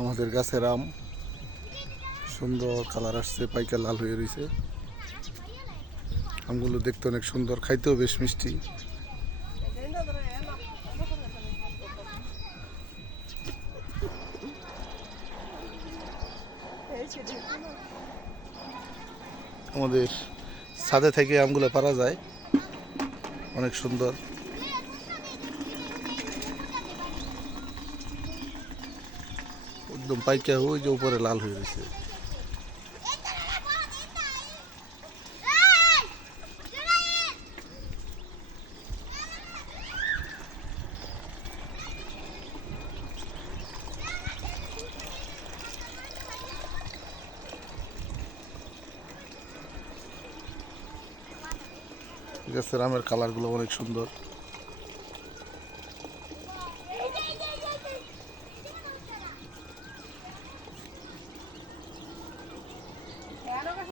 আমাদের গাছের আম সুন্দর কালার আসছে, পাইকা লাল হয়ে রয়েছে। আমগুলো দেখতে অনেক সুন্দর, খাইতেও বেশ মিষ্টি। আমাদের ছাদে থেকে আমগুলো পারা যায়, অনেক সুন্দর। একদম পাইকা ওই যে উপরে লাল হয়ে রয়েছে। গাছের আমের কালারগুলো অনেক সুন্দর।